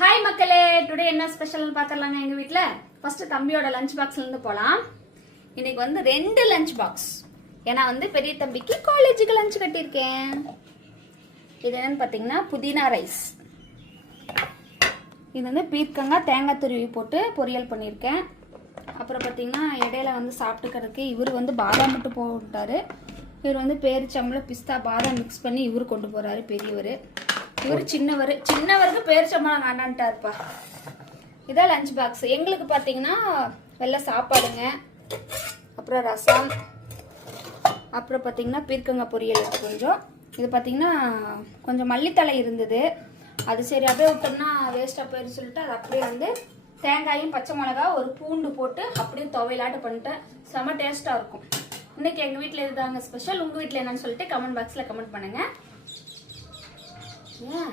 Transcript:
Hi மக்களே, today என்ன ஸ்பெஷல்னு பார்த்துடலாங்க. எங்கள் வீட்டில் ஃபர்ஸ்ட் தம்பியோட லஞ்ச் பாக்ஸ்லேருந்து போகலாம். இன்னைக்கு வந்து 2 லஞ்ச் பாக்ஸ். ஏன்னா வந்து பெரிய தம்பிக்கு காலேஜுக்கு லஞ்ச் கட்டியிருக்கேன். இது என்னன்னு பார்த்தீங்கன்னா புதினா ரைஸ். இது வந்து பீர்க்கங்காய் தேங்காய் துருவி போட்டு பொரியல் பண்ணியிருக்கேன். அப்புறம் பார்த்தீங்கன்னா இடையில வந்து சாப்பிட்டுக்கிறதுக்கு இவர் வந்து பாதாம் மட்டும் போட்டார். இவர் வந்து பேரிச்சம்பளம் பிஸ்தா பாதாம் மிக்ஸ் பண்ணி இவர் கொண்டு போகிறாரு பெரியவர். இவர் சின்னவருக்கு பேரிச்சம்பளம் வேண்டான்ட்டாருப்பா. இதான் லஞ்ச் பாக்ஸ். எங்களுக்கு பார்த்தீங்கன்னா வெள்ளை சாப்பாடுங்க, அப்புறம் ரசம், அப்புறம் பார்த்தீங்கன்னா பீர்க்கங்காய் பொரியல் கொஞ்சம். இது பார்த்தீங்கன்னா கொஞ்சம் மல்லித்தலை இருந்தது, அது சரி அப்படியே விட்டோம்னா வேஸ்ட்டாக போயிரு சொல்லிட்டு அது அப்படியே வந்து தேங்காயும் பச்சை மிளகா ஒரு பூண்டு போட்டு அப்படியே துவையலாட்டு பண்ணிட்டேன். செம்ம டேஸ்ட்டாக இருக்கும். இன்னைக்கு எங்கள் வீட்டில் இதுதாங்க ஸ்பெஷல். உங்கள் வீட்டில் என்னன்னு சொல்லிட்டு கமெண்ட் பாக்ஸில் கமெண்ட் பண்ணுங்கள். Yeah.